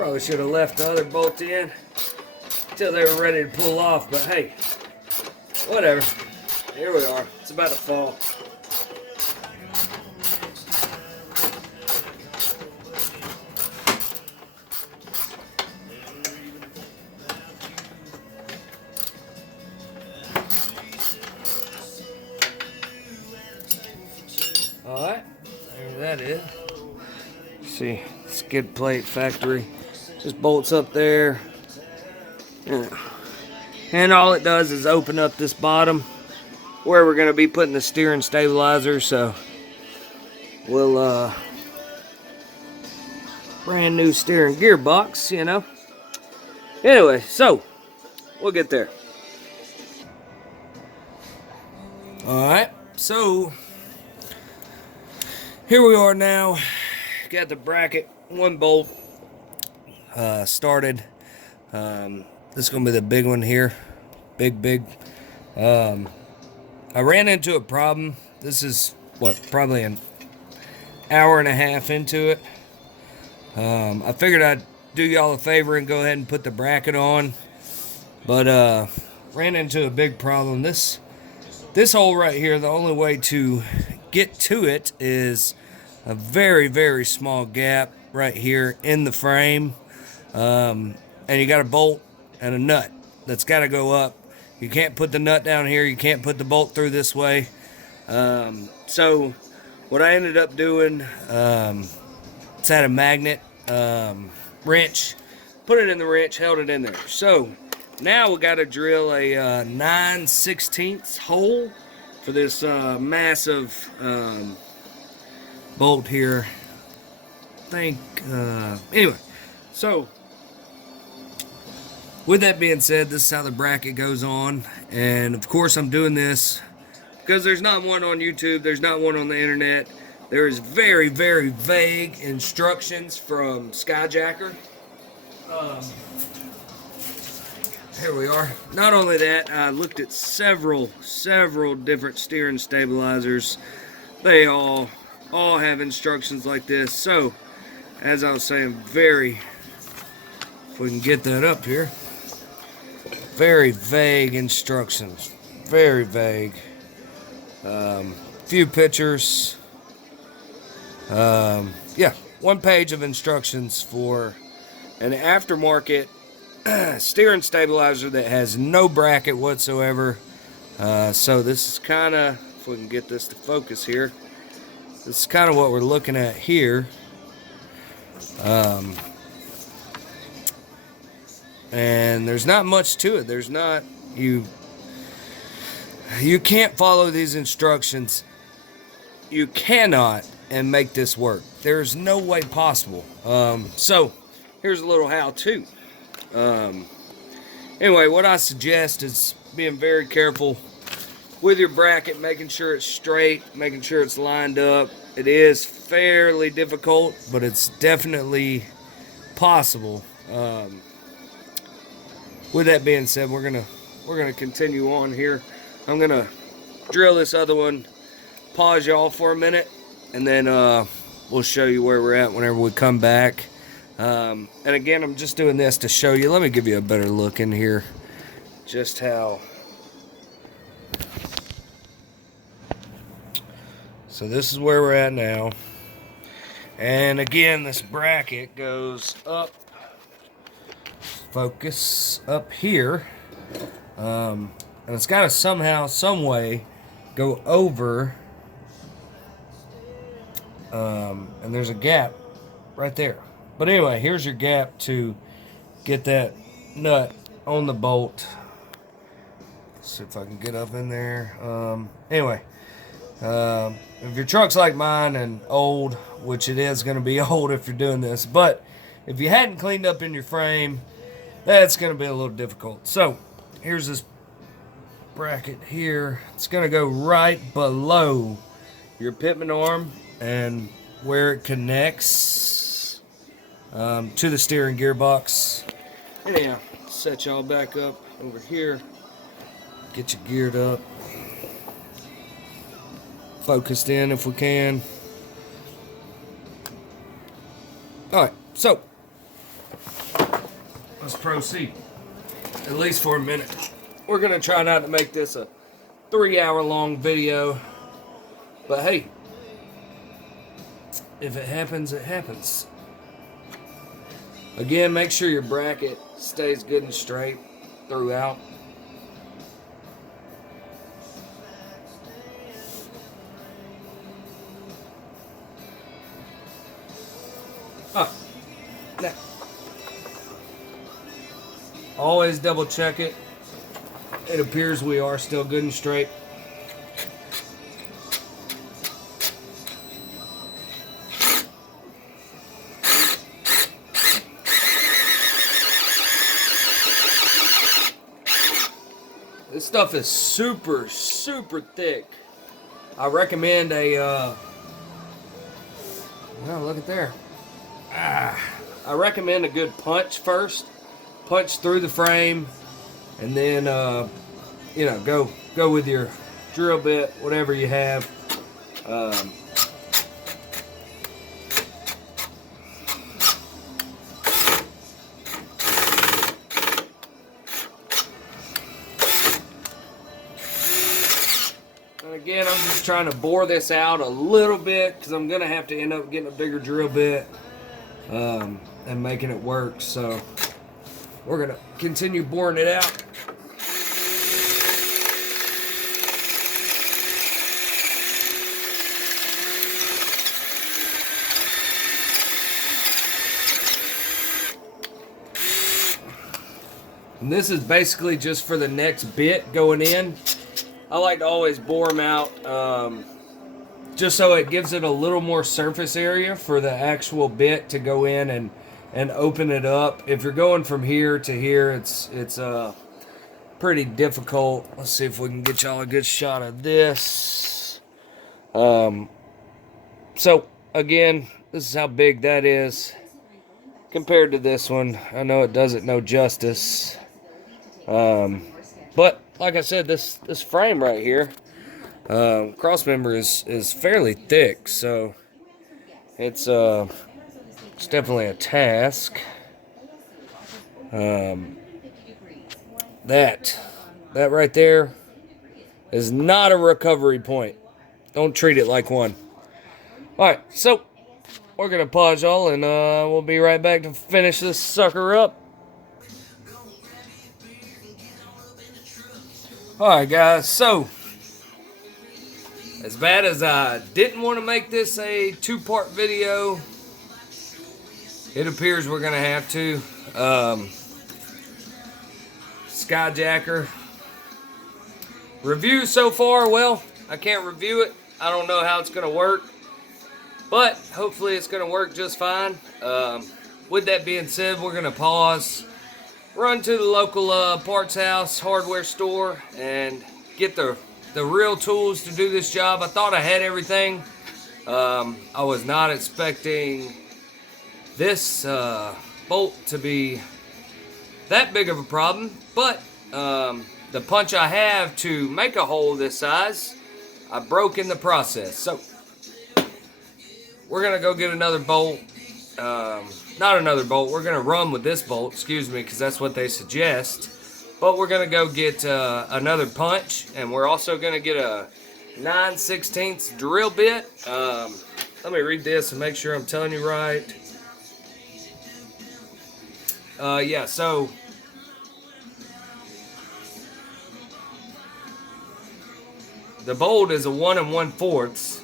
Probably should have left the other bolt in until they were ready to pull off, but hey, whatever. Here we are. It's about to fall. Alright, there that is. See, skid plate factory. Just bolts up there. Yeah. And all it does is open up this bottom where we're going to be putting the steering stabilizer. So we'll brand new steering gearbox, you know. Anyway, so we'll get there. Alright, so here we are now. Got the bracket, one bolt started. This is going to be the big one here. Big. I ran into a problem. This is, probably an hour and a half into it. I figured I'd do y'all a favor and go ahead and put the bracket on. But ran into a big problem. This hole right here, the only way to get to it is a very, very small gap right here in the frame. And you got a bolt and a nut that's got to go up. You can't put the nut down here. You can't put the bolt through this way. So what I ended up doing, it's had a magnet wrench. Put it in the wrench, held it in there. So now we got to drill a 9/16 hole for this massive bolt here. Anyway, so with that being said, this is how the bracket goes on. And of course I'm doing this because there's not one on YouTube, there's not one on the internet. There is very, very vague instructions from Skyjacker. Here we are. Not only that, I looked at several different steering stabilizers. They all have instructions like this. So, as I was saying, if we can get that up here, very vague instructions. Very vague. Few pictures. Yeah, one page of instructions for an aftermarket steering stabilizer that has no bracket whatsoever. So this is kind of, if we can get this to focus here, this is kind of what we're looking at here. And there's not much to it. There's not, you can't follow these instructions. You cannot and make this work. There's no way possible. So here's a little how-to. Anyway, what I suggest is being very careful with your bracket, making sure it's straight, making sure it's lined up. It is fairly difficult, but it's definitely possible. With that being said, we're gonna continue on here. I'm gonna drill this other one, pause y'all for a minute, and then we'll show you where we're at whenever we come back. And again, I'm just doing this to show you. Let me give you a better look in here. Just how. So this is where we're at now. And again, this bracket goes up. Focus up here. And it's got to somehow, some way, go over. And there's a gap right there. But anyway, here's your gap to get that nut on the bolt. Let's see if I can get up in there. Anyway, if your truck's like mine and old, which it is going to be old if you're doing this, but if you hadn't cleaned up in your frame, that's going to be a little difficult. So here's this bracket here. It's going to go right below your pitman arm and where it connects to the steering gearbox. Anyhow, set y'all back up over here. Get you geared up. Focused in if we can. Alright, so let's proceed. At least for a minute. We're going to try not to make this a 3-hour long video. But hey, if it happens, it happens. Again, make sure your bracket stays good and straight throughout. Now, always double check it. It appears we are still good and straight. This stuff is super, super thick. I recommend a, oh, look at there. I recommend a good punch first. Punch through the frame, and then, you know, go with your drill bit, whatever you have. And again, I'm just trying to bore this out a little bit because I'm going to have to end up getting a bigger drill bit and making it work. So we're going to continue boring it out. And this is basically just for the next bit going in. I like to always bore them out just so it gives it a little more surface area for the actual bit to go in and open it up. If you're going from here to here, it's pretty difficult. Let's see if we can get y'all a good shot of this. So again, this is how big that is compared to this one. I know it does it no justice. But like I said, this frame right here, cross member is fairly thick, so it's definitely a task. That right there is not a recovery point. Don't treat it like one. All right, so we're gonna pause y'all, and we'll be right back to finish this sucker up. Alright guys, so as bad as I didn't want to make this a 2-part video, it appears we're going to have to. Skyjacker. Review so far, well, I can't review it. I don't know how it's going to work, but hopefully it's going to work just fine. With that being said, we're going to pause. Run to the local parts house, hardware store, and get the real tools to do this job. I thought I had everything. I was not expecting this bolt to be that big of a problem, but the punch I have to make a hole this size, I broke in the process. So we're going to go get another bolt. Not another bolt. We're going to run with this bolt, excuse me, because that's what they suggest. But we're going to go get another punch, and we're also going to get a 9/16 drill bit. Let me read this and make sure I'm telling you right. Yeah, so the bolt is a 1 1/4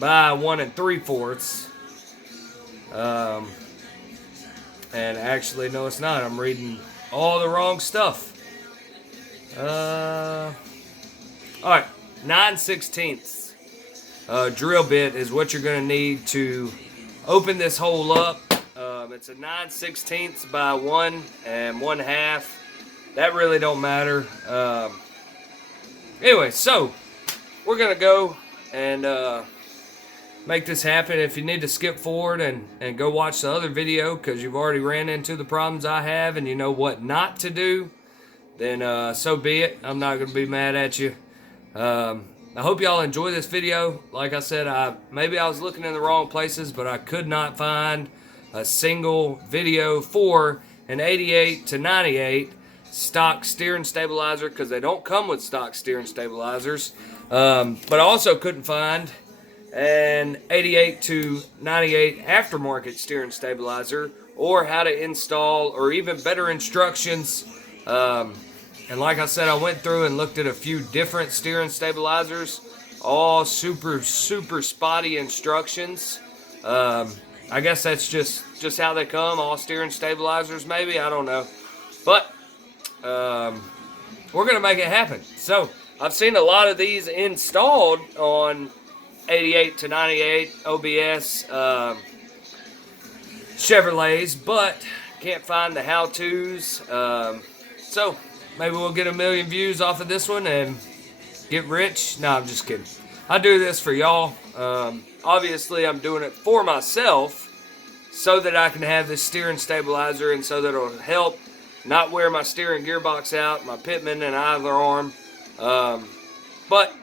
by 1 3/4. And actually, no, it's not. I'm reading all the wrong stuff. Alright, 9/16 drill bit is what you're going to need to open this hole up. It's a 9/16 by 1 1/2. That really don't matter. Anyway, so we're going to go and make this happen. If you need to skip forward and go watch the other video because you've already ran into the problems I have and you know what not to do, then so be it. I'm not going to be mad at you. I hope y'all enjoy this video. Like I said, maybe I was looking in the wrong places, but I could not find a single video for an 88 to 98 stock steering stabilizer because they don't come with stock steering stabilizers. But I also couldn't find an 88 to 98 aftermarket steering stabilizer or how to install or even better instructions. And like I said, I went through and looked at a few different steering stabilizers, all super spotty instructions. I guess that's just how they come, all steering stabilizers maybe, I don't know. But we're going to make it happen. So I've seen a lot of these installed on 88 to 98 OBS Chevrolets, but can't find the how-tos. So maybe we'll get 1 million views off of this one and get rich. No, I'm just kidding. I do this for y'all. Obviously, I'm doing it for myself so that I can have this steering stabilizer and so that it'll help not wear my steering gearbox out, my pitman and either arm. But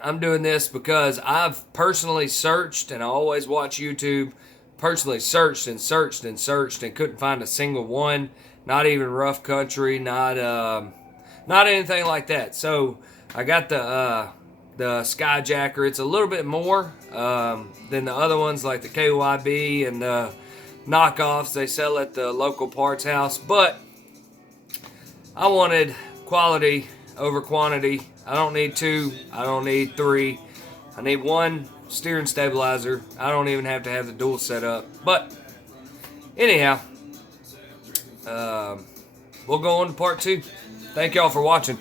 I'm doing this because I've personally searched, and I always watch YouTube, personally searched and couldn't find a single one, not even rough country, not anything like that. So I got the Skyjacker. It's a little bit more than the other ones like the KYB and the knockoffs they sell at the local parts house, but I wanted quality over quantity. I don't need 2, I don't need 3, I need 1 steering stabilizer. I don't even have to have the dual set up. But anyhow, we'll go on to part 2. Thank y'all for watching.